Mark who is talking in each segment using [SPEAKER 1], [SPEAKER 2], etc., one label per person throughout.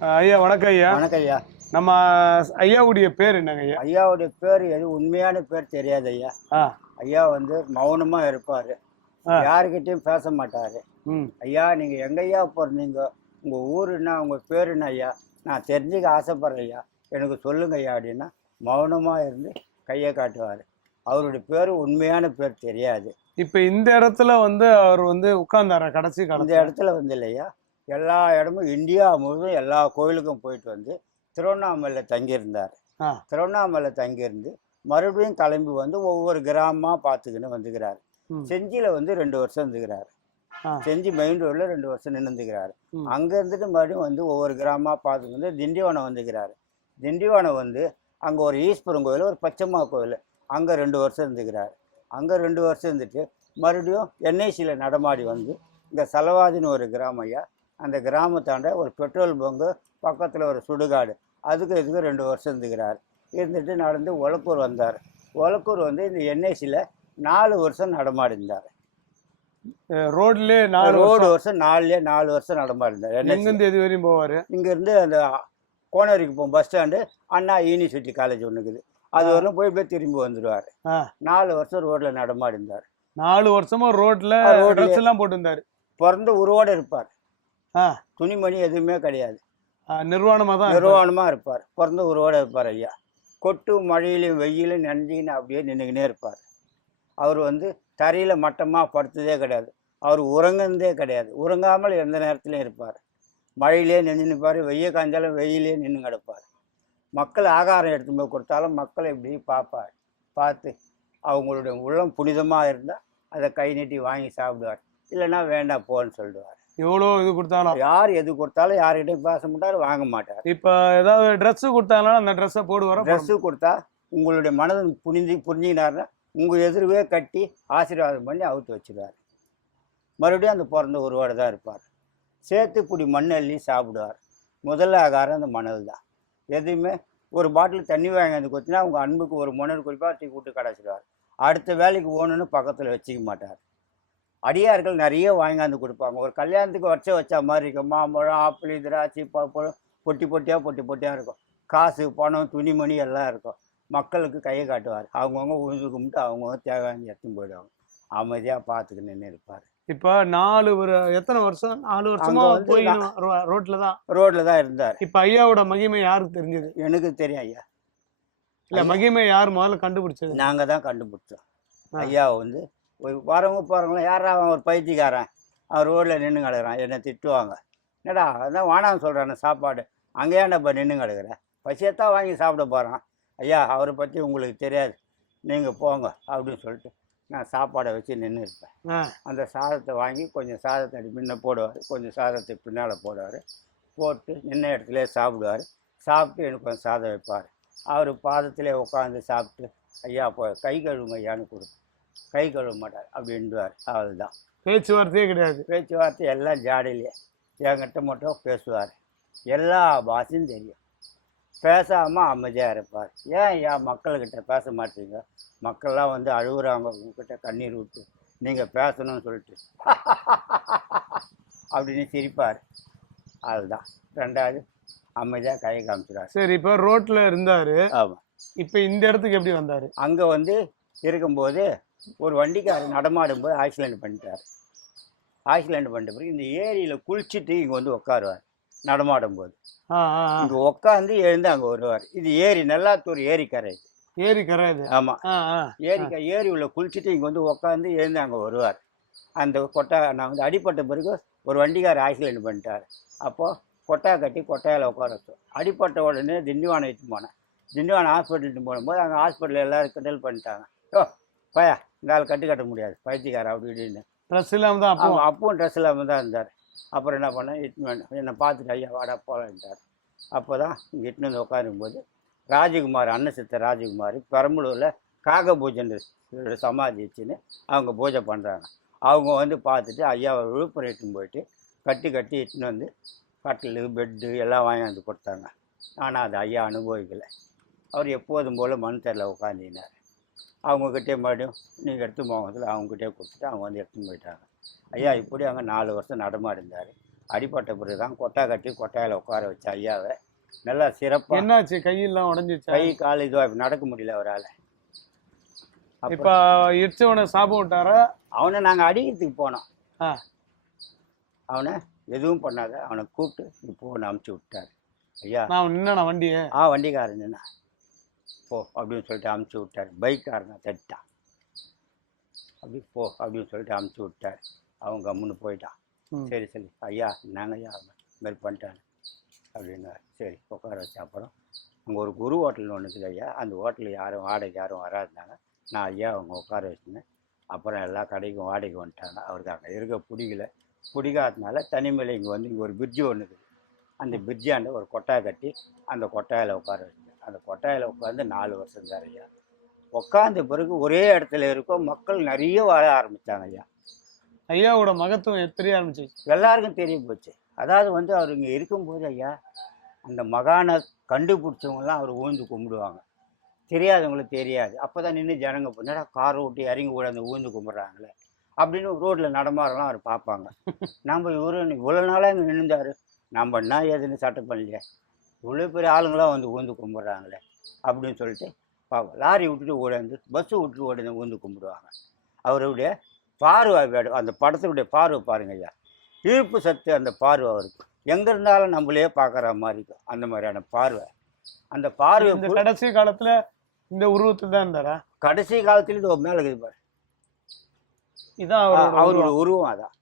[SPEAKER 1] ஐயா வணக்கம் ஐயா.
[SPEAKER 2] வணக்கம் ஐயா.
[SPEAKER 1] நம்ம ஐயாவுடைய பேர் என்னங்க ஐயா?
[SPEAKER 2] ஐயாவுடைய பேர் எது உண்மையான பேர் தெரியாது ஐயா. ஐயா வந்து மௌனமா இருப்பாரு. யாருக்கிட்டையும் பேச மாட்டாரு. ஐயா நீங்க எங்க ஐயா பிறந்தீங்க உங்க ஊர் என்ன? உங்க பேர் என்ன ஐயா? நான் தெரிஞ்சுக்க ஆசைப்படுறேன் ஐயா. எனக்கு சொல்லுங்க ஐயா அப்படின்னா மௌனமா இருந்து கையை காட்டுவார். அவருடைய பேர் உண்மையான பேர் தெரியாது.
[SPEAKER 1] இப்போ இந்த இடத்துல வந்து அவர் வந்து உட்கார்ந்தார? கடைசி
[SPEAKER 2] இந்த
[SPEAKER 1] காலத்துல?
[SPEAKER 2] இடத்துல வந்து இல்லையா எல்லா இடமும் இந்தியா முழுவதும் எல்லா கோயிலுக்கும் போயிட்டு வந்து திருவண்ணாமலையில் தங்கியிருந்தார். திருவண்ணாமலை தங்கியிருந்து மறுபடியும் கிளம்பி வந்து ஒவ்வொரு கிராமமாக பார்த்துக்கின்னு வந்துக்கிறார். செஞ்சியில் வந்து ரெண்டு வருஷம் இருந்துக்கிறார். செஞ்சி மெயின் ரோடில் ரெண்டு வருஷம் நின்றுக்கிறாரு. அங்கே இருந்துட்டு மறுபடியும் வந்து ஒவ்வொரு கிராமமாக பார்த்துட்டு வந்து திண்டிவனம் வந்துக்கிறாரு திண்டிவனம் வந்து அங்கே ஒரு ஈஸ்வரன் கோயில் ஒரு பச்சைமா கோயில் அங்கே ரெண்டு வருஷம் இருந்துக்கிறாரு அங்கே ரெண்டு வருஷம் இருந்துட்டு மறுபடியும் என்ஐசியில் நடமாடி வந்து இங்கே செலவாதின்னு ஒரு கிராமம் ஐயா அந்த கிராமத்தாண்ட ஒரு பெட்ரோல் பங்கு பக்கத்தில் ஒரு சுடுகாடு. அதுக்கு இதுக்கு ரெண்டு வருஷம் இருந்துக்கிறார். இருந்துட்டு நடந்து ஒலக்கூர் வந்தார். ஒலக்கூர் வந்து இந்த என்ஐசியில் நாலு வருஷம் நடமாடி இருந்தார்
[SPEAKER 1] ரோட்லயே நாலு
[SPEAKER 2] ரோடு வருஷம். நாலுலேயே நாலு வருஷம் நடமாடி இருந்தார் NSC.
[SPEAKER 1] எங்கிருந்து எது வரையும் போவாரு?
[SPEAKER 2] இங்கேருந்து அந்த கோனேரிக்கு போகும் bus stand Anna university college ஒன்று இருக்குது. அது
[SPEAKER 1] ஆ.
[SPEAKER 2] வரலும் போய் போய் திரும்பி வந்துடுவார். நாலு வருஷம் ரோட்டில் நடமாடி இருந்தார்
[SPEAKER 1] நாலு வருஷமா ரோட்ல
[SPEAKER 2] ஆ, ரோட்லயே.
[SPEAKER 1] ட்ரெஸ் எல்லாம் போட்டிருந்தாரு.
[SPEAKER 2] பிறந்த உருவோடு இருப்பார்.
[SPEAKER 1] ஆ.
[SPEAKER 2] துணிமணி எதுவுமே கிடையாது.
[SPEAKER 1] ஆ, நிர்வாணமா தான் இருப்பாரு.
[SPEAKER 2] நிர்வாணமாக இருப்பார். பிறந்த உருவோடு இருப்பார் ஐயா. கொட்டு மழையிலும் வெயிலும் நனைஞ்சின்னு அப்படியே நின்றுக்கினே இருப்பார். அவர் வந்து தரையில் மட்டமாக படுத்ததே கிடையாது. அவர் உறங்குனதே கிடையாது. உறங்காமல் எந்த நேரத்துலையும் இருப்பார். மழையிலே நின்று நிற்பார் வெய்ய காய்ஞ்சாலும் வெயிலே நின்று கிடப்பார். மக்கள் ஆகாரம் எடுத்து போய் கொடுத்தாலும் மக்கள் இப்படி பார்ப்பார். பார்த்து அவங்களுடைய உள்ளம் புனிதமாக இருந்தால் அதை கை நீட்டி வாங்கி சாப்பிடுவார். இல்லைன்னா வேண்டாம் போன்னு சொல்லிடுவார்
[SPEAKER 1] எவ்வளோ இது கொடுத்தாலும்.
[SPEAKER 2] யார் எது கொடுத்தாலும் யார்கிட்டையும் பேச மாட்டார் வாங்க மாட்டார்.
[SPEAKER 1] இப்ப ஏதாவது Dress கொடுத்தாலும் அந்த ட்ரெஸ்ஸை போடுவாரா? போட
[SPEAKER 2] ட்ரெஸ்ஸு கொடுத்தா உங்களுடைய மனதை புரிஞ்சு புரிஞ்சினாருன்னா உங்கள் எதிர்வே கட்டி ஆசீர்வாதம் பண்ணி அவுத்து வச்சிருவார். மறுபடியும் அந்த பிறந்த உருவாடு தான் இருப்பார். சேர்த்து இப்படி மண் அள்ளி சாப்பிடுவார். முதல்ல ஆகாரம் அந்த மணல் தான். எதுவுமே ஒரு பாட்டில் தண்ணி வாங்கி கொத்தினா உங்கள் அன்புக்கு ஒரு மணல் குறிப்பாக தூக்கி விட்டு கடைச்சிடுவார் அடுத்த வேலைக்கு போகணுன்னு பக்கத்தில் வச்சுக்க மாட்டார். அடியார்கள் நிறைய வாங்கியாந்து கொடுப்பாங்க. ஒரு கல்யாணத்துக்கு வச்ச வச்ச மாதிரி இருக்கும். மாம்பழம் ஆப்பிள் திராட்சை பழம் பொட்டி பொட்டியாக பொட்டி பொட்டியாக இருக்கும். காசு பணம் துணிமணி எல்லாம் இருக்கும். மக்களுக்கு கையை காட்டுவார். அவங்கவுங்க உழுந்து கும்பிட்டு அவங்கவுங்க தேவையான எடுத்துன்னு போயிடுவாங்க. அமைதியாக பார்த்துக்கு நின்று இருப்பார்.
[SPEAKER 1] இப்ப நாலு ஒரு எத்தனை வருஷம்? நாலு வருஷமா போய் ரோட்ல தான்?
[SPEAKER 2] ரோட்டில் தான் இருந்தார்.
[SPEAKER 1] இப்ப ஐயாவோட மகிமை யாருக்கு தெரிஞ்சது?
[SPEAKER 2] எனக்கு தெரியும் ஐயா.
[SPEAKER 1] இல்ல மகிமை யார் முதல்ல கண்டுபிடிச்சது?
[SPEAKER 2] நாங்கள் தான் கண்டுபிடிச்சோம். ஐயா வந்து வரவங்க போகிறவங்க யாரா அவன் ஒரு பைத்தியக்காரன்? அவன் ரோட்டில் நின்று கிடக்குறான். என்னை திட்டுவாங்க. என்னடா அதான் வானான்னு சொல்கிறானே சாப்பாடு. அங்கே ஏன்டா நின்று கிடக்குற? பசியத்தான் வாங்கி சாப்பிட போகிறான் ஐயா அவரை பற்றி உங்களுக்கு தெரியாது. நீங்கள் போங்க அப்படின்னு சொல்லிட்டு நான் சாப்பாடை வச்சு நின்று இருப்பேன். அந்த சாதத்தை வாங்கி கொஞ்சம் சாதத்தை முன்ன போடுவார். கொஞ்சம் சாதத்தை பின்னால் போடுவார். போட்டு நின்ன இடத்துல சாப்பிடுவார். சாப்பிட்டு எனக்கு கொஞ்சம் சாதம் வைப்பார். அவர் பாதத்திலே உட்காந்து சாப்பிட்டு ஐயா போ கை கழுவுங்க ஐயான்னு கொடுக்கும் கை கழுவ மாட்டார் அப்படின்டுவார் அவ்வளோதான்
[SPEAKER 1] பேச்சுவார்த்தையே கிடையாது.
[SPEAKER 2] பேச்சுவார்த்தை எல்லாம் ஜாடியிலே. என்கிட்ட மட்டும் பேசுவார். எல்லா பாஷையும் தெரியும். பேசாமல் அமைதியாக இருப்பார். ஏன் ஐயா மக்கள்கிட்ட பேச மாட்டீங்க? மக்கள்லாம் வந்து அழுகுறாங்க. உங்ககிட்ட கண்ணீர் விட்டு நீங்கள் பேசணும்னு சொல்லிட்டு. அப்படின்னு சிரிப்பார். அதுதான் ரெண்டாவது அமைதியாக கையை காமிச்சிடாரு
[SPEAKER 1] சரி இப்ப ரோட்ல இருந்தாரு.
[SPEAKER 2] ஆமாம்
[SPEAKER 1] இப்ப இந்த இடத்துக்கு எப்படி வந்தாரு?
[SPEAKER 2] அங்கே வந்து இருக்கும்போது ஒரு வண்டிக்காரர் நடமாடும்போது ஆக்சிடென்ட் பண்ணிட்டார். ஆக்சிடென்ட் பண்ணிட்ட பிறகு இந்த ஏரியில் குளிச்சுட்டு இங்கே வந்து உட்காருவார்
[SPEAKER 1] ஆ, ஆ.
[SPEAKER 2] இங்கே உட்காந்து எழுந்து அங்கே வருவார். இது ஏரி நல்லாத்தூர் ஏரிக்கரை இது.
[SPEAKER 1] ஏரி கராது
[SPEAKER 2] ஆமாம்
[SPEAKER 1] ஆ
[SPEAKER 2] ஏரி உள்ள குளிச்சுட்டு இங்கே வந்து உட்காந்து எழுந்து அங்கே வருவார். அந்த கொட்டா நான் வந்து அடிப்பட்ட பிறகு ஒரு வண்டிக்காரர் ஆக்சிடென்ட் பண்ணிட்டார். அப்போது கொட்டா கட்டி கொட்டாயில் உட்கார வச்சோம் அடிப்பட்ட உடனே திண்டிவானம் இட்டு போனேன். திண்டிவானம் ஹாஸ்பிட்டலுக்கு போகும்போது அங்கே ஹாஸ்பிட்டலில் எல்லோரும் கிண்டல் பண்ணிட்டாங்க. பயா இந்த ஆள் கட்டு கட்ட முடியாது. பைத்தியக்காரன் அப்படி இப்படின்னு.
[SPEAKER 1] ட்ரெஸ் இல்லாம தான் அப்போ
[SPEAKER 2] அப்பவும் ட்ரெஸ் இல்லாமல் தான் இருந்தார். அப்புறம் என்ன பண்ணேன் வந்து என்னை பார்த்துட்டு ஐயா வாடா போகலான்ட்டார் அப்போ தான் இங்கே இட்டுன்னு வந்து உட்காரும்போது ராஜகுமார் அன்ன சித்த ராஜகுமார் பெரம்பலூரில் காக பூஜைன்ற சமாதி வச்சுன்னு அவங்க பூஜை பண்ணுறாங்க அவங்க வந்து பார்த்துட்டு ஐயாவை விழுப்புரம் இட்டுன்னு போயிட்டு கட்டி கட்டி இட்டுன்னு வந்து கட்டில் பெட்டு எல்லாம் வாங்கி வந்து கொடுத்தாங்க. ஆனால் அது ஐயா அனுபவிக்கலை. அவர் எப்போதும் போல் மண் தரையில் உட்காந்தினார் அவங்கக்கிட்டே மறுபடியும் நீங்கள் எடுத்து போகிறதுல அவங்ககிட்டே கொடுத்துட்டு அவங்க வந்து எடுத்துன்னு போயிட்டாங்க. ஐயா இப்படி அங்கே நாலு வருஷம் நடமாடிந்தார் அடிப்பட்ட பிறகு தான் கொட்டா கட்டி கொட்டாயில் உட்கார வச்சு ஐயாவை நல்லா சிறப்பாக
[SPEAKER 1] என்னாச்சு? கையெல்லாம் உடஞ்சிச்சா
[SPEAKER 2] கை கால் இதுவாக நடக்க முடியல அவரால்.
[SPEAKER 1] இப்ப இடிச்சவனை சாபம் விட்டாரா?
[SPEAKER 2] அவனை நாங்கள் அடிக்கிறதுக்கு போனோம். அவனை எதுவும் பண்ணாத. அவனை கூப்பிட்டு போன்னு அமுச்சு விட்டார் ஐயா.
[SPEAKER 1] நான் நின்னா வண்டியை?
[SPEAKER 2] ஆ வண்டிக்காரன் நின்னா போ அப்படின்னு சொல்லிட்டு அமுச்சு விட்டார். பைக்காரனை தட்டிட்டான் அப்படி போ அப்படின்னு சொல்லிட்டு அமுச்சு விட்டார். அவன் கம்முன்னு போயிட்டான். சரி சரி. ஐயா நாங்கள் ஐயா மாதிரி பண்ணிட்டாங்க அப்படின்னாரு. சரி உட்கார வச்ச அப்புறம் அங்கே ஒரு குரு ஹோட்டல் ஒன்று இருக்குது ஐயா. அந்த ஹோட்டலில் யாரும் வாடகை யாரும் வராதுனாங்க நான் ஐயா அவங்க உட்கார வச்சுனேன் அப்புறம் எல்லா கடைக்கும் வாடகை வந்துட்டாங்க. அவருக்கு அங்கே இருக்க பிடிக்கல. பிடிக்காதனால தனிமையில் இங்கே வந்து இங்கே ஒரு பிரிட்ஜு ஒன்று இருக்குது. அந்த பிரிட்ஜாண்ட ஒரு கொட்டாய் கட்டி அந்த கொட்டாயில் உட்கார வச்சேன் அந்த கொட்டாயில் உட்காந்து நாலு வருஷம் தான் ஐயா. உட்காந்த பிறகு ஒரே இடத்துல இருக்கோம் மக்கள் நிறைய வாழ ஆரம்பித்தாங்க ஐயா.
[SPEAKER 1] ஐயாவோட மகத்துவம் தெரிய ஆரம்பிச்சிச்சு
[SPEAKER 2] எல்லாருக்கும் தெரிய போச்சு. அதாவது வந்து அவர் இங்கே இருக்கும்போது ஐயா அந்த மகானை கண்டுபிடிச்சவங்கலாம் அவர் ஊழ்ந்து கும்பிடுவாங்க. தெரியாதவங்களுக்கு தெரியாது. அப்போ தான் நின்று ஜனங்க என்னடா காரை விட்டு இறங்கி கூட அந்த ஊழ்ந்து கும்பிட்றாங்களே? அப்படின்னு ரோட்டில் நடமாறலாம் அவர் பார்ப்பாங்க. நம்ம இவரு இவ்வளோ நாளாக இங்கே நின்றுந்தாரு நம்ம என்ன ஏதுன்னு சட்டம் பண்ணலையே? இவ்வளோ பெரிய ஆளுங்களாம் வந்து ஊந்து கும்பிட்றாங்களே அப்படின்னு சொல்லிட்டு பார்ப்போம் லாரி விட்டுட்டு ஓடாந்து பஸ்ஸு விட்டுட்டு ஓடி ஊந்து கும்பிடுவாங்க. அவருடைய பார்வை அந்த படத்துடைய பார்வை பாருங்க ஐயா. ஈர்ப்பு சத்து அந்த பார்வை அவருக்கு. எங்கே இருந்தாலும் நம்மளே பார்க்குற மாதிரி இருக்கும் அந்த மாதிரியான பார்வை. அந்த பார்வை
[SPEAKER 1] இந்த
[SPEAKER 2] பு-
[SPEAKER 1] கடைசி காலத்துல இந்த உருவத்துல தான் இருந்தாரா?
[SPEAKER 2] கடைசி காலத்துல இது மேலே இருக்குது பாரு.
[SPEAKER 1] இதான் அவரோட. உருவம்
[SPEAKER 2] அதான்.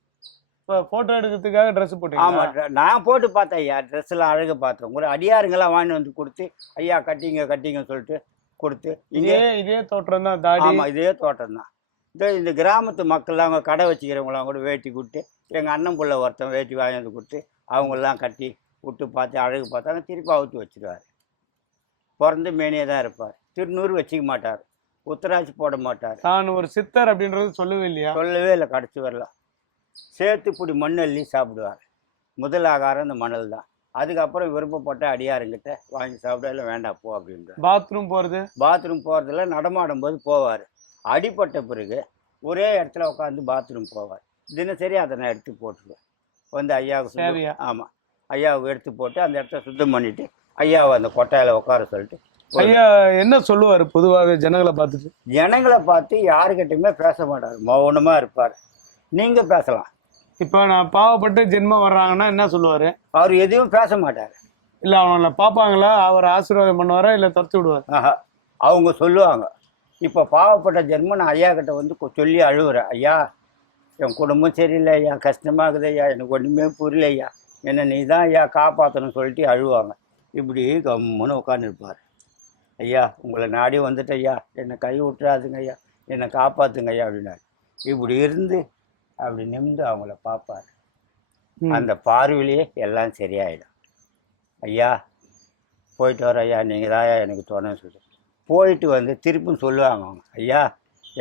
[SPEAKER 1] இப்ப போட்டோ எடுக்கிறதுக்காக ட்ரெஸ்
[SPEAKER 2] ஆமாம்
[SPEAKER 1] போட்டீங்க
[SPEAKER 2] நான் போட்டு பார்த்தேன் ஐயா ட்ரெஸ் எல்லாம் அழகு பார்த்தேன். கூட அடியாருங்கெல்லாம் வாங்கி வந்து கொடுத்து ஐயா கட்டிங்க கட்டிங்கன்னு சொல்லிட்டு கொடுத்து
[SPEAKER 1] இதே இதே தோற்றம் தான் தாடி.
[SPEAKER 2] ஆமாம் இதே தோட்டம் தான். இந்த இந்த கிராமத்து மக்கள்லாம் அவங்க கடை வச்சுக்கிறவங்களாம் கூட வேட்டி கொடுத்து எங்கள் அண்ணன் புள்ள ஒருத்தன் வேட்டி வாங்கி வந்து கொடுத்து அவங்கெல்லாம் கட்டி விட்டு பார்த்து அழகு பார்த்தாங்க திருப்பி அவுத்து வச்சிருவார். பிறந்து மேனியே தான் இருப்பார். திருநூறு வச்சுக்க மாட்டார். உத்தராட்சி போட மாட்டார்.
[SPEAKER 1] தான் ஒரு சித்தர் அப்படின்றது சொல்லவே இல்லையா?
[SPEAKER 2] சொல்லவே இல்லை கடைசி வரலாம் சேர்த்து இப்படி மண் அள்ளி சாப்பிடுவார் முதல் ஆகாரம் இந்த மணல் தான். அதுக்கப்புறம் விருப்பப்பட்ட அடியாருங்கிட்ட வாங்கி சாப்பிட இல்லை வேண்டாம் போ அப்படின்றார்.
[SPEAKER 1] பாத்ரூம் போறது?
[SPEAKER 2] பாத்ரூம் போகிறதுல நடமாடும் போது போவார். அடிபட்ட பிறகு ஒரே இடத்துல உட்காந்து பாத்ரூம் போவார். தினசரி அதை நான் எடுத்து போட்டுருவேன். வந்து ஐயாவுக்கு சுத்தம்? ஆமாம் ஐயாவுக்கு எடுத்து போட்டு அந்த இடத்த சுத்தம் பண்ணிவிட்டு ஐயாவை அந்த கொட்டாயில் உட்கார சொல்லிட்டு
[SPEAKER 1] ஐயா என்ன சொல்லுவாரு பொதுவாக ஜனங்களை பார்த்துட்டு?
[SPEAKER 2] ஜனங்களை பார்த்து யாருக்கிட்டையுமே பேச மாட்டார். மௌனமாக இருப்பார். நீங்கள் பேசலாம்.
[SPEAKER 1] இப்ப நான் பாவப்பட்டு ஜென்மம் வர்றாங்கன்னா என்ன சொல்லுவாரு?
[SPEAKER 2] அவர் எதுவும் பேச மாட்டார்.
[SPEAKER 1] இல்ல அவங்கள பாப்பாங்களா? அவர் ஆசீர்வாதம் பண்ணுவாரா? இல்ல துரத்தி விடுவார்?
[SPEAKER 2] ஆஹா அவங்க சொல்லுவாங்க. இப்போ பாவப்பட்ட ஜென்மம் நான் ஐயா கிட்ட வந்து சொல்லி அழுகுறேன் ஐயா என் குடும்பம் சரியில்லை ஐயா கஷ்டமாகுது ஐயா எனக்கு ஒன்றுமே புரியல ஐயா. என்னை நீ தான் ஐயா காப்பாற்றணும்னு சொல்லிட்டு அழுவாங்க. இப்படி கம்முன்னு உட்காந்துருப்பார் ஐயா உங்களை நாடி வந்துட்டேன் ஐயா. என்னை கை விட்டுறாதுங்க ஐயா. என்னை காப்பாற்றுங்க ஐயா அப்படின்னாரு. இப்படி இருந்து அப்படி நிமிந்து அவங்கள பார்ப்பார். அந்த பார்வையிலேயே எல்லாம் சரியாயிடும். ஐயா போயிட்டு வர ஐயா நீங்கள் தான் எனக்கு துணைன்னு சொல்லி. போயிட்டு வந்து திருப்பும் சொல்லுவாங்க அவங்க. ஐயா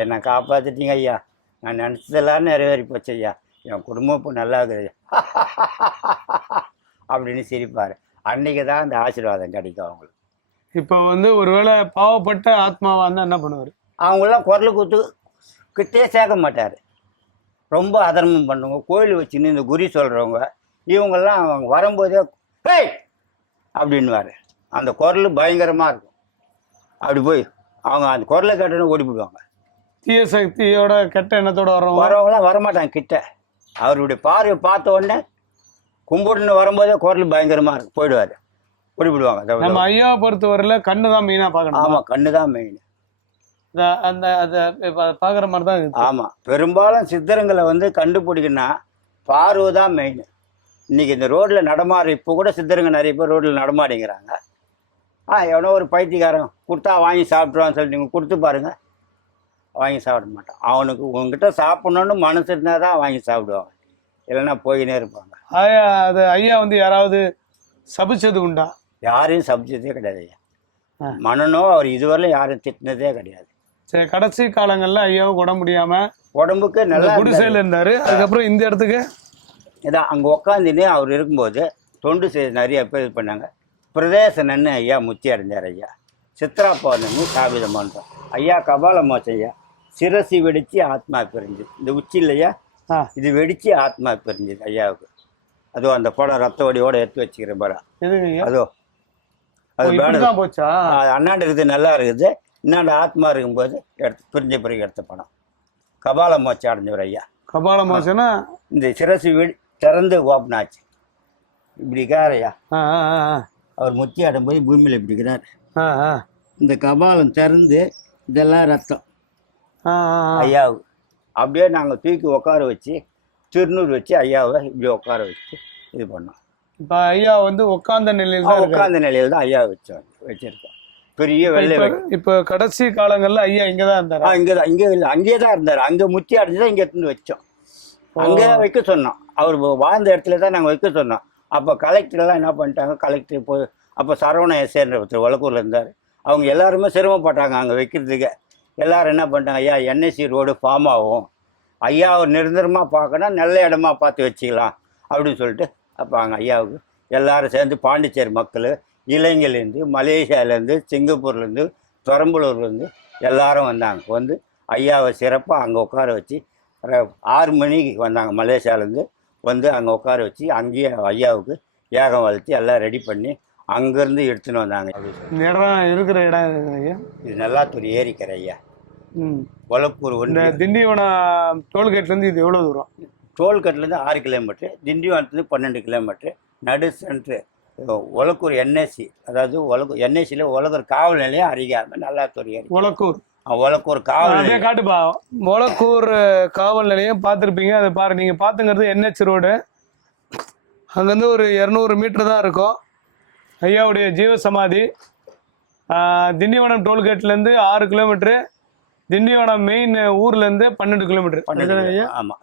[SPEAKER 2] என்னை காப்பாற்றிட்டீங்க ஐயா. நான் நினச்சதெல்லாம் நிறைவேறி போச்சு ஐயா. என் குடும்பம் இப்போ நல்லா இருக்குது அப்படின்னு சிரிப்பார். அன்றைக்கி தான் அந்த ஆசீர்வாதம் கிடைக்கும் அவங்களுக்கு.
[SPEAKER 1] இப்ப வந்து ஒருவேளை பாவப்பட்ட ஆத்மாவா இருந்தா என்ன பண்ணுவாரு?
[SPEAKER 2] அவங்களாம் குரல் குத்து கிட்டே சேர்க்க மாட்டார். ரொம்ப அதர்மம் பண்ணுவாங்க கோயில் வச்சுன்னு இந்த குறி சொல்கிறவங்க இவங்கெல்லாம் அவங்க வரும்போதே ஹேய்! அப்படின்வாரு அந்த குரல் பயங்கரமாக இருக்கும். அப்படி போய் அவங்க அந்த குரலை கேட்டோன்னு ஓடி போடுவாங்க
[SPEAKER 1] தீய சக்தியோட கெட்ட எண்ணத்தோட வர்றவங்க?
[SPEAKER 2] வரவங்களாம் வரமாட்டாங்க கிட்ட. அவருடைய பார்வை பார்த்த உடனே கும்பிடுன்னு வரும்போதே குரல் பயங்கரமாக இருக்கும். போயிடுவார். ஓடி போடுவாங்க
[SPEAKER 1] நம்ம ஐயாவை பொறுத்தவரையில கண்ணு தான் மெயினா பார்க்கணும்?
[SPEAKER 2] ஆமாம் கண்ணு தான் மெயின்
[SPEAKER 1] அந்த அதை பாக்குற மாதிரி தான்.
[SPEAKER 2] ஆமாம் பெரும்பாலும் சித்தருங்களை வந்து கண்டுபிடிக்கணும்னா பார்வை தான் மெயின் இன்னைக்கு இந்த ரோட்டில் நடமாற இப்போ கூட சித்தருங்க நிறைய பேர் ரோட்டில் நடமாடிங்கிறாங்க. ஆ எவனோ ஒரு பைத்தியக்காரன் கொடுத்தா வாங்கி சாப்பிட்ருவான்னு சொல்லிட்டு நீங்கள் கொடுத்து பாருங்க. வாங்கி சாப்பிட மாட்டான். அவனுக்கு உங்ககிட்ட சாப்பிட்ணுன்னு மனசு இருந்தால் தான் வாங்கி சாப்பிடுவாங்க. இல்லைன்னா போயினே இருப்பாங்க.
[SPEAKER 1] அது ஐயா வந்து யாராவது சபிச்சது உண்டா?
[SPEAKER 2] யாரையும் சபிச்சதே கிடையாது ஐயா. மனனோ அவர் இதுவரையிலும் யாரும் திட்டினதே கிடையாது.
[SPEAKER 1] சரி கடைசி காலங்கள்ல ஐயாவுக்கு உடம்பு முடியாம
[SPEAKER 2] உடம்புக்கு நல்லா.
[SPEAKER 1] குடிசையில இருந்தாரு. அதுக்கப்புறம் இந்த இடத்துக்கு?
[SPEAKER 2] இதான் அங்கே உட்காந்துன்னு அவர் இருக்கும்போது தொண்டு செய்து நிறைய பேர் இது பண்ணாங்க. பிரதேசனன்னு ஐயா முத்தி அடைஞ்சார் ஐயா. சித்ரா பௌர்ணமி சாபிதம் பண்ணுறோம் ஐயா கபால மோச்சம் ஐயா. சிரசி வெடிச்சு ஆத்மா பிரிஞ்சு. இந்த உச்சி இல்லையா. இது வெடிச்சு ஆத்மா பிரிஞ்சுது ஐயாவுக்கு. அதோ அந்த படம் ரத்த வடியோட எடுத்து
[SPEAKER 1] எதுங்க ஐயா?
[SPEAKER 2] அதோ. அது
[SPEAKER 1] போச்சா?
[SPEAKER 2] அண்ணாண்டு இருக்குது நல்லா இருக்குது. இன்னாண்டு ஆத்மா இருக்கும்போது எடுத்து பிரிஞ்ச பிறகு எடுத்த படம் கபால மோட்சம் அடைஞ்சவர் ஐயா.
[SPEAKER 1] கபால மோசனா
[SPEAKER 2] இந்த சிரசு வீடு திறந்து ஓப்பன் ஆச்சு. இப்படி ஐயா. அவர் முத்தி ஆடும்போது பூமியில் இப்படி இருக்கிறார்.
[SPEAKER 1] ஆ ஆ.
[SPEAKER 2] இந்த கபாலம் திறந்து இதெல்லாம் ரத்தம். ஐயாவு. அப்படியே நாங்கள் தூக்கி உட்கார வச்சு திருநூறு வச்சு ஐயாவை இப்படி உட்கார வச்சு இது பண்ணோம்.
[SPEAKER 1] இப்ப ஐயா வந்து உட்கார்ந்த நிலையில் தான்
[SPEAKER 2] உட்கார்ந்த நிலையில் தான் ஐயா வச்சோம் வச்சிருக்கோம் பெரிய வெள்ளை
[SPEAKER 1] இப்ப- இப்ப கடைசி காலங்கள்ல ஐயா இங்கதான் இருந்தாரா?
[SPEAKER 2] இங்கே தான் இங்கே இல்லை அங்கேயே தான் இருந்தார். அங்கே முத்தி அடைஞ்சு தான் இங்கே எடுத்துட்டு வச்சோம். அங்கே வைக்க சொன்னோம். அவர் வாழ்ந்த இடத்துல தான் நாங்கள் வைக்க சொன்னோம். அப்போ கலெக்டர்லாம் என்ன பண்ணிட்டாங்க? கலெக்டர் போய் அப்போ சரவண எஸ்ஏன்ற ஒருத்தர் வழக்கூரில் இருந்தார். அவங்க எல்லாருமே சிரமப்பட்டாங்க அங்கே வைக்கிறதுக்கு. எல்லாரும் என்ன பண்ணிட்டாங்க? ஐயா என்எஸ்சி ரோடு ஃபார்ம் ஆகும். ஐயாவை நிரந்தரமாக பார்க்கணும். நல்ல இடமா பார்த்து வச்சுக்கலாம். அப்படின்னு சொல்லிட்டு அப்போ அங்கே ஐயாவுக்கு எல்லாரும் சேர்ந்து பாண்டிச்சேரி மக்கள் இலங்கையிலேருந்து மலேசியாவிலேருந்து சிங்கப்பூர்லேருந்து பெரம்பலூர்லேருந்து எல்லாரும் வந்தாங்க. வந்து ஐயாவை சிறப்பாக அங்கே உட்கார வச்சு ஆறு மணிக்கு வந்தாங்க மலேசியாவிலேருந்து. வந்து அங்கே உட்கார வச்சு அங்கேயே ஐயாவுக்கு ஏகம் வளர்த்தி எல்லாம் ரெடி பண்ணி அங்கேருந்து எடுத்துன்னு வந்தாங்க.
[SPEAKER 1] இடம் இருக்கிற இடம் ஐயா?
[SPEAKER 2] இது நல்லாத்தூர் ஏரிக்கரை ஐயா.
[SPEAKER 1] இந்த
[SPEAKER 2] ஒன்று.
[SPEAKER 1] திண்டிவனம் டோல்கேட்ல இருந்து இது எவ்வளவு தூரம்?
[SPEAKER 2] டோல்கட்லேருந்து ஆறு கிலோமீட்ரு திண்டிவனத்துலேருந்து பன்னெண்டு கிலோமீட்ரு நடு சென்ட்ரு. ஒலக்கூர் என்எஸ்சி அதாவது ஒலக்கூர் என்எஸ்சியில் ஒலக்கூர் காவல் நிலையம் அருகாமல் நல்லாத்தூர் ஏரி
[SPEAKER 1] ஒலக்கூர்.
[SPEAKER 2] ஒலக்கூர் காவல்
[SPEAKER 1] காட்டுப்பா. ஒலக்கூர் காவல் நிலையம் பார்த்துருப்பீங்க. அதை பாரு நீங்க பாத்துங்கிறது என்ஹெச் ரோடு. அங்கேருந்து ஒரு இரநூறு மீட்டர் தான் இருக்கும். ஐயாவுடைய ஜீவ சமாதி ஆஹ், திண்டிவனம் டோல்கேட்லேருந்து ஆறு கிலோமீட்ரு திண்டிவனம் மெயின் ஊர்லேருந்து பன்னெண்டு கிலோமீட்டர்.
[SPEAKER 2] பன்னெண்டு
[SPEAKER 1] ஐயா.
[SPEAKER 2] ஆமாம்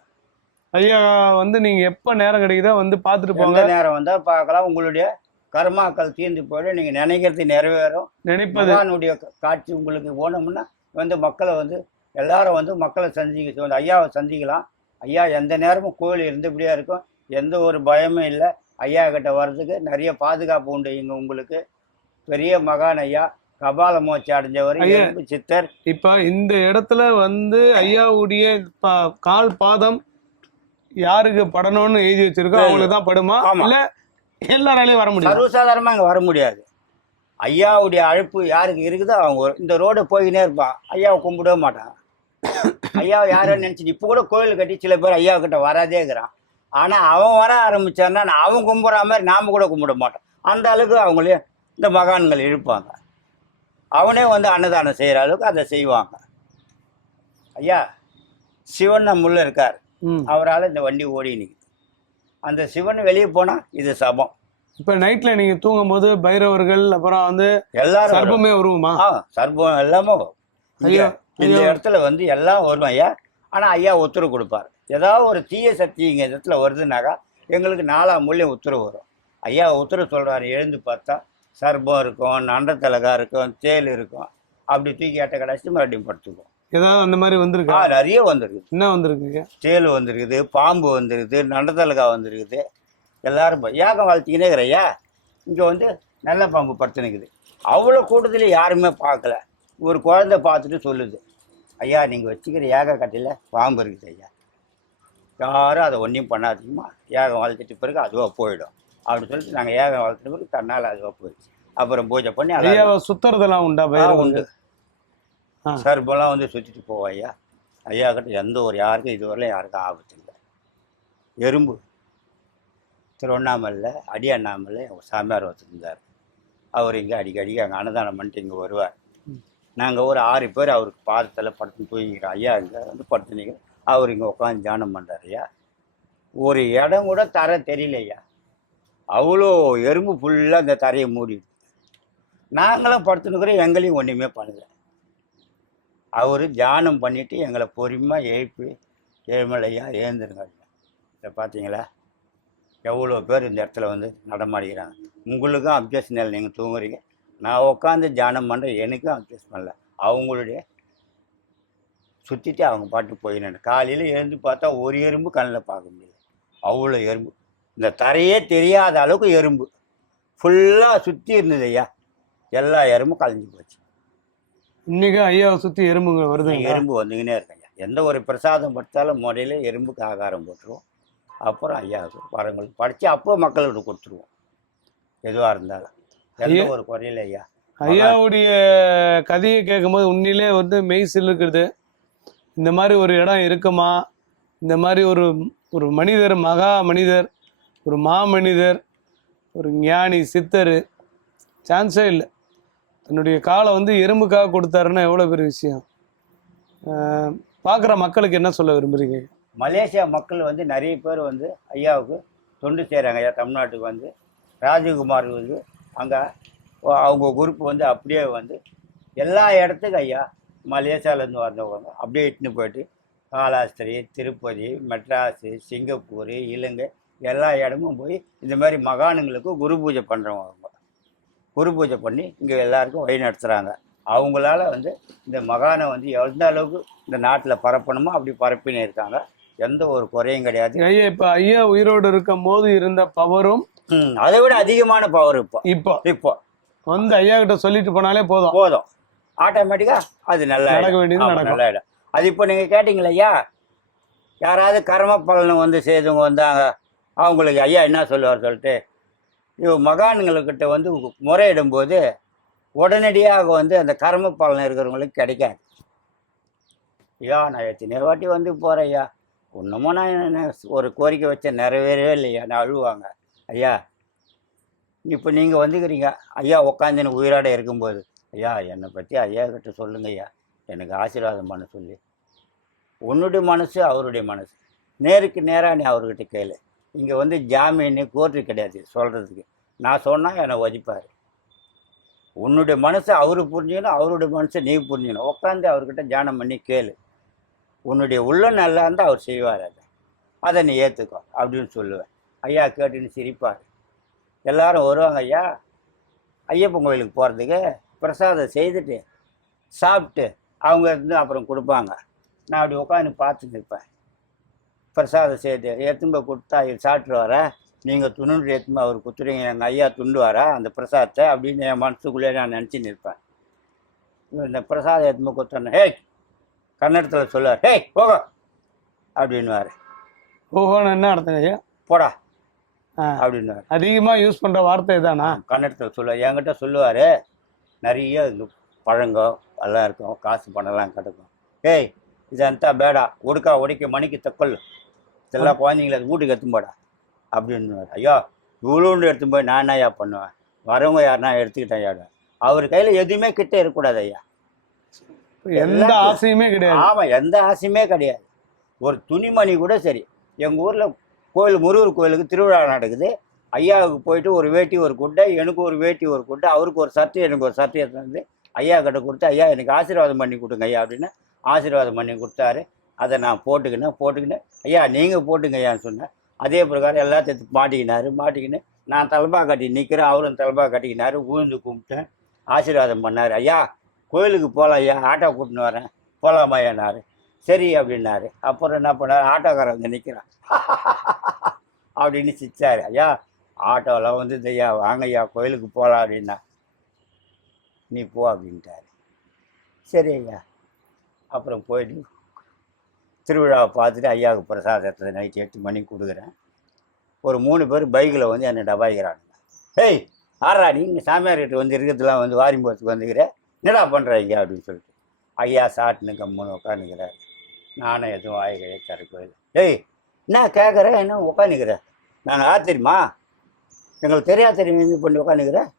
[SPEAKER 1] ஐயா வந்து நீங்க எப்போ நேரம் கிடைக்குதோ வந்து பார்த்துட்டு போங்க.
[SPEAKER 2] நேரம் வந்தால் பார்க்கலாம். உங்களுடைய கர்மாக்கள் தீர்ந்து போயிடும். நீங்கள் நினைக்கிறது நிறைவேறும்.
[SPEAKER 1] நினைப்பது.
[SPEAKER 2] பகவானுடைய கா- காட்சி உங்களுக்கு போனோம்னா வந்து மக்களை வந்து எல்லாரும் வந்து மக்களை சந்திக்க வந்து ஐயாவை சந்திக்கலாம். ஐயா எந்த நேரமும் கோயில் இருந்தபடியா இருக்கும். எந்த ஒரு பயமும் இல்லை. ஐயா கிட்ட வர்றதுக்கு நிறைய பாதுகாப்பு உண்டு இங்கே உங்களுக்கு. பெரிய மகான் ஐயா. கபால மோட்சி அடைஞ்சவர். சித்தர்.
[SPEAKER 1] இப்ப இந்த இடத்துல வந்து ஐயாவுடைய கால் பாதம் யாருக்கு படணும்னு எழுதி வச்சிருக்கோ அவங்களுக்கு தான் படுமா. இல்ல எல்லாராலையும் வர முடியும்?
[SPEAKER 2] சர்வசாதாரணமாக இங்கே வர முடியாது. ஐயாவுடைய அழைப்பு யாருக்கு இருக்குதோ அவங்க இந்த ரோடு போய்கினே இருப்பான். ஐயாவை கும்பிடவே மாட்டான். ஐயாவை யாரும் நினச்சிட்டு இப்போ கூட கோயில் கட்டி சில பேர் ஐயா கிட்ட வராதே இருக்கிறான். ஆனால் அவன் வர ஆரம்பிச்சான்னா நான் அவன் கும்பிட்ற மாதிரி நாம் கூட கும்பிட மாட்டோம். அந்த அளவுக்கு அவங்களே இந்த மகான்கள் இழுப்பாங்க அவனே வந்து அன்னதானம் செய்கிற அளவுக்கு அதை செய்வாங்க. ஐயா சிவன் நம்முள்ள இருக்கார். அவரால் இந்த வண்டி ஓடி நிற்குது அந்த சிவன் வெளியே போனால் இது சபம்.
[SPEAKER 1] இப்ப நைட்ல நீங்க தூங்கும் போது பைரவர்கள் அப்புறம் வந்து
[SPEAKER 2] எல்லாரும்.
[SPEAKER 1] சர்ப்பமே வருமா
[SPEAKER 2] ஆ சர்பம் எல்லாமே வரும்.
[SPEAKER 1] ஐயா,
[SPEAKER 2] இந்த. இடத்துல வந்து எல்லாம் வரும் ஐயா. ஆனா ஐயா உத்தரவு கொடுப்பார். ஏதாவது ஒரு தீய சக்தி இங்க இடத்துல வருதுனாக்கா எங்களுக்கு நாலா மூலியம் உத்தரவு வரும். ஐயா உத்தரவு சொல்றாரு எழுந்து பார்த்தா சர்பம் இருக்கும் நண்டத்தலகா இருக்கும் தேல் இருக்கும். அப்படி தூக்கி ஏட்ட கடைசி மறுபடியும் படுத்துக்கும்
[SPEAKER 1] ஏதாவது அந்த மாதிரி வந்திருக்கா?
[SPEAKER 2] நிறைய வந்திருக்குது
[SPEAKER 1] என்ன வந்திருக்குங்க?
[SPEAKER 2] தேல் வந்திருக்குது பாம்பு வந்திருக்குது நண்டத்தலகா வந்திருக்குது. எல்லாரும் ஏகம் வளர்த்திக்கினே இருக்கிறையா இங்கே வந்து நல்ல பாம்பு படுத்து நிற்குது அவ்வளோ கூட்டத்தில் யாருமே பார்க்கல. ஒரு குழந்தை பார்த்துட்டு சொல்லுது. ஐயா நீங்கள் வச்சுக்கிற ஏக கட்டையில் பாம்பு இருக்குது ஐயா. யாரும் அதை ஒன்றையும் பண்ணாதீங்கம்மா. ஏகம் வளர்த்துட்டு பிறகு அதுவாக போயிடும். அப்படின்னு சொல்லிட்டு நாங்கள் ஏகம் வளர்த்துட்டு பிறகு தன்னால் அதுவாக போயிடுச்சு. அப்புறம் பூஜை பண்ணி
[SPEAKER 1] ஐயா சுத்துறதெல்லாம் உண்டா
[SPEAKER 2] உண்டு.
[SPEAKER 1] ஆ.
[SPEAKER 2] சர்பெல்லாம் வந்து சுற்றிட்டு போவோம் ஐயா. கிட்ட எந்த ஒரு யாருக்கும் இதுவரையிலும் யாருக்கும் ஆபத்து இல்லை. எறும்பு. திருவண்ணாமலையில் அடி அண்ணாமலை சாமியார் வச்சுருந்தார் அவர் இங்கே அடிக்கடி அங்கே அன்னதானம் பண்ணிட்டு இங்கே வருவார். நாங்கள் ஒரு ஆறு பேர் அவருக்கு பாதத்தில் படுத்து தூங்கிக்கிறோம். ஐயா இங்கே வந்து படுத்து நிற்கிறோம் அவர் இங்கே உட்காந்து தியானம் பண்ணுறாரு ஐயா. ஒரு இடம் கூட தர தெரியல ஐயா. அவ்வளோ எறும்பு ஃபுல்லாக இந்த தரையை மூடிடுது நாங்களும் படுத்துனுக்கிறோம் எங்களையும் ஒன்றுமே பண்ணல. அவர் தியானம் பண்ணிவிட்டு எங்களை பொறுமையாக எழுப்பி ஏமலையா ஏந்துருங்க இதை பார்த்தீங்களா? எவ்வளோ பேர் இந்த இடத்துல வந்து நடமாடிக்கிறாங்க. உங்களுக்கும் அப்ஜெக்ஷன் இல்லை நீங்கள் தூங்குறீங்க. நான் உட்காந்து தியானம் பண்ணுறேன் எனக்கும் அப்ஜெக்ட் பண்ணல. அவங்களுடைய சுற்றிட்டு அவங்க பாட்டு போயினாங்க காலையில் எழுந்து பார்த்தா ஒரு எறும்பு கண்ணில் பார்க்க முடியல. அவ்வளோ எறும்பு. இந்த தரையே தெரியாத அளவுக்கு எறும்பு. ஃபுல்லாக சுற்றி இருந்தது ஐயா. எல்லா எறும்பும் கலைஞ்சு போச்சு.
[SPEAKER 1] இன்னைக்கு ஐயாவை சுத்தி எறும்புங்க வருதுங்க
[SPEAKER 2] எறும்பு வந்துக்கினே இருக்காங்க. எந்த ஒரு பிரசாதம் படுத்தாலும் முறையில் எறும்புக்கு ஆகாரம் போட்டுருவோம். அப்புறம் ஐயாவுக்கு வரங்களுக்கு படித்து அப்போ மக்களுக்கு கொடுத்துருவோம். எதுவாக இருந்தாலும். எந்த
[SPEAKER 1] ஐயா.
[SPEAKER 2] ஒரு குறையில ஐயா.
[SPEAKER 1] ஐயாவுடைய கதையை கேட்கும்போது உண்மையிலே வந்து மெய் சிலுக்குது இந்த மாதிரி ஒரு இடம் இருக்குமா? இந்த மாதிரி ஒரு ஒரு மனிதர் மகா மனிதர் ஒரு மாமனிதர் ஒரு ஞானி சித்தர் சான்ஸே இல்லை. தன்னுடைய காலை வந்து எறும்புக்காக கொடுத்தாருன்னா எவ்வளோ பெரிய விஷயம்? பார்க்குற மக்களுக்கு என்ன சொல்ல விரும்புகிறீங்க
[SPEAKER 2] மலேசியா மக்கள் வந்து நிறைய பேர் வந்து ஐயாவுக்கு தொண்டு செய்கிறாங்க ஐயா தமிழ்நாட்டுக்கு வந்து. ராஜகுமார் வந்து அங்கே அவங்க குரூப் வந்து அப்படியே வந்து எல்லா இடத்துக்கும் ஐயா மலேசியாவிலேருந்து வந்தவங்க. அப்படியே இட்டுன்னு போயிட்டு காலாஸ்திரி திருப்பதி மெட்ராஸு சிங்கப்பூர் இலங்கை எல்லா இடமும் போய் இந்த மாதிரி மகானுங்களுக்கு குரு பூஜை பண்ணுறவங்க அவங்க குரு பூஜை பண்ணி இங்கே எல்லாருக்கும் வழி நடத்துகிறாங்க அவங்களால வந்து இந்த மகானை வந்து எந்த அளவுக்கு இந்த நாட்டில் பரப்பணுமோ அப்படி பரப்பின்னு இருக்காங்க. எந்த ஒரு குறையும் கிடையாது.
[SPEAKER 1] ஐயா இப்போ ஐயா உயிரோடு இருக்கும் போது இருந்த பவரும்
[SPEAKER 2] அதை விட அதிகமான பவர் இப்போ.
[SPEAKER 1] இப்போ.
[SPEAKER 2] இப்போ.
[SPEAKER 1] வந்து ஐயா கிட்ட சொல்லிட்டு போனாலே போதும்.
[SPEAKER 2] போதும். ஆட்டோமேட்டிக்கா அது நல்லா
[SPEAKER 1] நடக்க வேண்டியது நடக்கும்.
[SPEAKER 2] நல்லா இடம் அது இப்போ நீங்க கேட்டீங்களா ஐயா? யாராவது கர்ம பலனை வந்து செய்தவங்க வந்தாங்க. அவங்களுக்கு ஐயா என்ன சொல்லுவார் சொல்லிட்டு? மகான்களுக்கிட்ட வந்து முறையிடும்போது உடனடியாக வந்து அந்த கர்ம பலன் இருக்கிறவங்களுக்கு கிடைக்காது. ஐயா நான் எத்தனை வாட்டி வந்து போகிறேன் ஐயா. இன்னமும் நான் என்ன ஒரு கோரிக்கை வச்ச நிறைவேறவே இல்லையா நான் அழுவாங்க. ஐயா இப்போ நீங்கள் வந்துக்கிறீங்க. ஐயா உட்காந்து உயிரோட இருக்கும்போது. ஐயா என்னை பற்றி ஐயா கிட்ட சொல்லுங்க ஐயா. எனக்கு ஆசீர்வாதம் பண்ண சொல்லி. உன்னுடைய மனசு அவருடைய மனசு. நேருக்கு நேராக நீ அவர்கிட்ட கேளு. இங்கே வந்து ஜாமீன் கோர்ட்டு கிடையாது சொல்கிறதுக்கு நான் சொன்னால் என்னை ஒதிப்பார் உன்னுடைய மனசை அவரு புரிஞ்சுக்கணும் அவருடைய மனசை நீ புரிஞ்சுக்கணும். உட்காந்து அவர்கிட்ட தியானம் பண்ணி கேளு. உன்னுடைய உள்ள நல்லா இருந்தால் அவர் செய்வார் அதை. அதை நீ ஏற்றுக்கோ அப்படின்னு சொல்லுவேன். ஐயா கேட்டுன்னு சிரிப்பார். எல்லாரும் வருவாங்க ஐயா ஐயப்பன் கோயிலுக்கு போகிறதுக்கு பிரசாதம் செய்துட்டு சாப்பிட்டு அவங்க இருந்து அப்புறம் கொடுப்பாங்க. நான் அப்படி உட்காந்து பார்த்து இருப்பேன். பிரசாதம் செய்து எடுத்துன்னு போய் கொடுத்தா இது வர நீங்கள் துணுண்டு எடுத்துன்னு அவர் கொடுத்துருங்க எங்கள் ஐயா துண்டு வர அந்த பிரசாதத்தை அப்படின்னு என் மனசுக்குள்ளே நான் நினச்சி நிற்பேன். இந்த பிரசாதம் எடுத்துன்னு கொடுத்தோன்னே ஹேய் கன்னடத்தில் சொல்லுவார் ஹேய் போக அப்படின்வார்
[SPEAKER 1] போகணும் என்ன அர்த்தம் ஐயா?
[SPEAKER 2] போடா அப்படின்னாரு
[SPEAKER 1] அதிகமாக யூஸ் பண்ணுற வார்த்தை தானா
[SPEAKER 2] கன்னடத்தில் சொல்லுவார். என்கிட்ட சொல்லுவார் நிறைய பழங்கோ எல்லாம் இருக்கும் காசு பணம்லாம் கிடக்கும். ஏய் இதை பேடா உடுக்கா உடைக்க மணிக்கு தக்கொள்ளு எல்லா குழந்தைங்கள அது வீட்டுக்கு எடுத்து போடா அப்படின்னு ஐயா இவ்வளோன்னு எடுத்து போய் நான் என்னையா பண்ணுவேன்? வரவங்க யாருனா எடுத்துக்கிட்டேன் ஐயா அவர் கையில் எதுவுமே கிட்டே இருக்கக்கூடாது ஐயா.
[SPEAKER 1] எந்த ஆசையுமே கிடையாது.
[SPEAKER 2] ஆமாம் எந்த ஆசையுமே கிடையாது. ஒரு துணிமணி கூட சரி. எங்கள் ஊரில் கோயில் முருகர் கோயிலுக்கு திருவிழா நடக்குது. ஐயாவுக்கு போயிட்டு ஒரு வேட்டி ஒரு குட்டை எனக்கு ஒரு வேட்டி ஒரு குட்டை அவருக்கு ஒரு சர்த்தி எனக்கு ஒரு சர்ட்டு எடுத்து வந்து ஐயா கிட்ட கொடுத்து ஐயா எனக்கு ஆசீர்வாதம் பண்ணி கொடுங்க ஐயா அப்படின்னு ஆசீர்வாதம் பண்ணி கொடுத்தாரு. அதை நான் போட்டுக்கினேன் போட்டுக்கினேன் ஐயா நீங்கள் போட்டுங்க ஐயான்னு சொன்னேன். அதே பிரகாரம் எல்லாத்தையும் மாட்டிக்கினாரு மாட்டிக்கின்னு நான் தலபா கட்டி நிற்கிறேன் அவரும் தலபா கட்டிக்கினாரு உழுந்து கும்பிட்டேன் ஆசீர்வாதம் பண்ணார். ஐயா கோயிலுக்கு போகலாம் ஐயா ஆட்டோ கூட்டின்னு வரேன் போகலாமா ஐயானாரு சரி அப்படின்னாரு. அப்புறம் என்ன பண்ணார்? ஆட்டோக்காரன் வந்து நிற்கிறான் அப்படின்னு சிரிச்சார். ஐயா ஆட்டோலாம் வந்து ஐயா வாங்க ஐயா கோயிலுக்கு போகலாம் அப்படின்னா. நீ போ அப்படின்ட்டாரு. சரி ஐயா. அப்புறம் போயிட்டு திருவிழாவை பார்த்துட்டு ஐயாவுக்கு பிரசாதத்தை நைட்டு எட்டு மணிக்கு கொடுக்குறேன். ஒரு மூணு பேர் பைக்கில் வந்து என்னை டபாய்க்கிறானுங்க. ஹேய் ஆறா நீ இங்கே சாமியார்கிட்ட வந்து இருக்கிறதுலாம் வந்து வாரிம்போத்துக்கு போகிறதுக்கு வந்துக்கிற? என்னடா பண்ணுற ஐயா? அப்படின்னு சொல்லிட்டு. ஐயா சாட்டுன்னு கம்முன்னு உட்காந்துக்கிறார் நானும் எதுவும் வாய் தரக்கோயில் கோயில் டேய் என்ன கேட்குறேன் என்ன உட்காந்துக்கிற நாங்கள் யார் தெரியுமா எங்களுக்கு தெரியாது தெரியும் இது பண்ணி உட்காந்துக்கிறேன்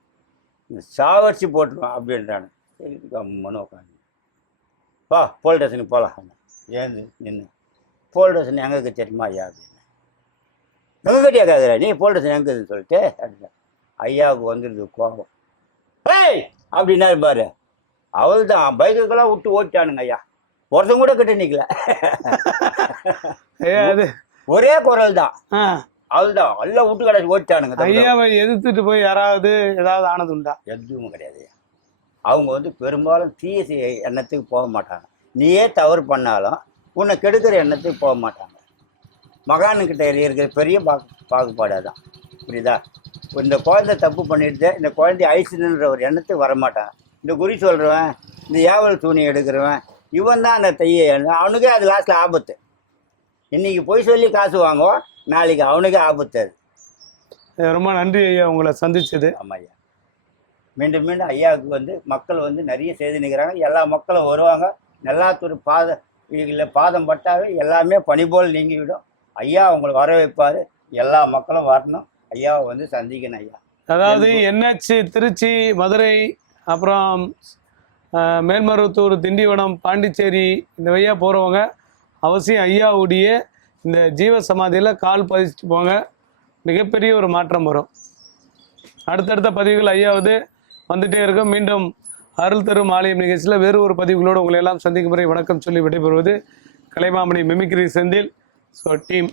[SPEAKER 2] சாவடிச்சு போட்டுருவோம் அப்படின்றானு சரி கம்முன்னு உட்காந்து வா போலீஸ் ஸ்டேஷனுக்கு போகலாம் ஏந்து நின்று ஸ்டேஷன் எங்கே தெரியுமா ஐயா அப்படின்னு. எங்கே கட்டியா கேட்குற நீ போலீஸ் ஸ்டேஷன் எங்கே இருக்குதுன்னு சொல்லிட்டு அப்படின்னு ஐயாவுக்கு வந்துடுது கோபம். ஏய் அப்படின்னாரு பாரு அவள் தான் பைக்குக்கெல்லாம் விட்டு ஓட்டிட்டானுங்க ஐயா. ஒருத்தன் கூட கிட்ட நிற்கல
[SPEAKER 1] அது
[SPEAKER 2] ஒரே குரல் தான் அவள் தான் எல்லாம் விட்டு தப்பு தப்பு.
[SPEAKER 1] ஐயாவை எதிர்த்துட்டு போய் யாராவது ஏதாவது ஆனது உண்டா
[SPEAKER 2] எதுவும் கிடையாது ஐயா. அவங்க வந்து பெரும்பாலும் தீய எண்ணத்துக்கு போக மாட்டாங்க. நீயே தவறு பண்ணாலும் உன்னை கெடுக்கிற எண்ணத்துக்கு போக மாட்டாங்க. மகானுக்கிட்ட இருக்கிற பெரிய பாக்கு பாகுபாடு தான் புரியுதா? இந்த குழந்தை தப்பு பண்ணிட்டு இந்த குழந்தை ஐசுன்ற ஒரு எண்ணத்துக்கு வரமாட்டான். இந்த குறி சொல்கிறவன் இந்த ஏவல் துணி எடுக்கிறவன் இவன் தான் அந்த தைய அவனுக்கே அது லாஸ்ட்டில் ஆபத்து. இன்னைக்கு பொய் சொல்லி காசு வாங்குவோம் நாளைக்கு அவனுக்கு ஆபத்து அது.
[SPEAKER 1] ரொம்ப நன்றி ஐயா உங்களை சந்திச்சது.
[SPEAKER 2] ஆமாம் ஐயா. மீண்டும் மீண்டும் ஐயாவுக்கு வந்து மக்கள் வந்து நிறைய செய்து நிற்கிறாங்க எல்லா மக்களும் வருவாங்க. நல்லாத்தூர் பாத இல்லை பாதம் பட்டாவே எல்லாமே பனி போல் நீங்கிவிடும். ஐயா அவங்களை வர வைப்பார். எல்லா மக்களும் வரணும். ஐயாவை வந்து சந்திக்கணும் ஐயா.
[SPEAKER 1] அதாவது என்ஹெச் திருச்சி மதுரை அப்புறம் மேல்மருவத்தூர் திண்டிவனம் பாண்டிச்சேரி இந்த வழியாக போகிறவங்க அவசியம் ஐயாவுடைய இந்த ஜீவ சமாதியில் கால் பதிச்சுட்டு போங்க. மிகப்பெரிய ஒரு மாற்றம் வரும். அடுத்தடுத்த பதிவுகள் ஐயாவது வந்துட்டே இருக்கும். மீண்டும் அருள் தரும் ஆலயம் நிகழ்ச்சியில் வேறு ஒரு பதிவுகளோடு உங்களை எல்லாம் சந்திக்கும் முறை வணக்கம் சொல்லி விடைபெறுவது Kalaimamani mimicry Senthil. So team